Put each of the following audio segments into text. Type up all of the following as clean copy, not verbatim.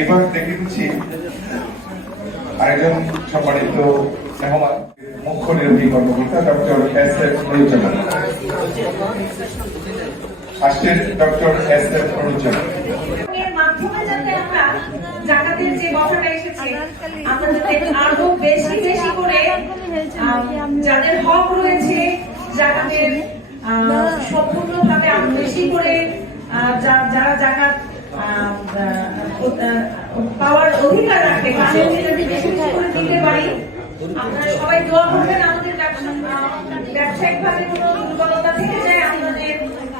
এবার দেখে দিচ্ছি আরেকজন সম্মানিত মেহমান, মুখ্য নির্বাহী কর্মকর্তা ডক্টর এস এফ নুরুজ্জামান আসছেন। ডক্টর এস এফ নুরুজ্জামান মাধ্যমে যাতে আমরা জাকাতের যে কথাটা এসেছে আমরা যাতে আরো বেশি বেশি করে যাদের হক রয়েছে জাকাতের সম্পূর্ণভাবে আরো বেশি করে যারা জাকাত পাওয়ার অধিকার রাখে বেশি করে দিতে পারি। আপনারা সবাই দোয়া করবেন আমাদের ব্যবসায়িক ভাবে কোনো দুর্বলতা থেকে যায় আপনাদের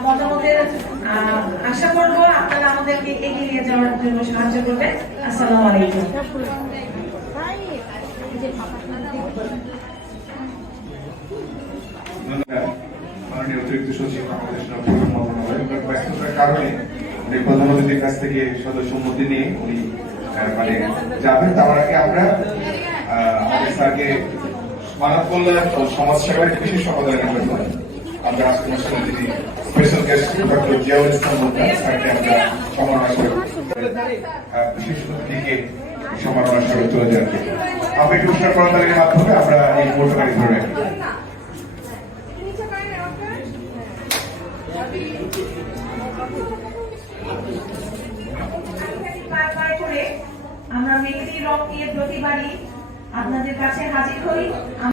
মতামতের আশা করবো আপনারা আমাদেরকে এগিয়ে নিয়ে যাওয়ার জন্য সাহায্য করবেন। আসসালামু আলাইকুম। মাননীয় অতিরিক্ত সচিব বাংলাদেশ ব্যস্ততার কারণে উনি প্রধান অতিথির কাছ থেকে সদস্য সম্মতি নিয়ে উনি মানে যাবেন। তার আগে আমরা আমাদের স্যারকে মানব কল্যাণ ও সমাজ সেবার বিশেষ অবদানের জন্য আমরা আজকে অনুষ্ঠান অতিথি special guest doctor Ziaul Islam Molla স্যারকে আমরা সম্মাননা স্মারক বিশেষ অতিথিকে সম্মাননা স্মারক তুলে দেওয়ার জন্য আমরা একটু উৎসাহ করতালির মাধ্যমে আমরা এই মুহূর্তটাকে ধরে রাখি। আমরা মেহেদি রং নিয়ে প্রতিবারই আপনাদের কাছে হাজির হই।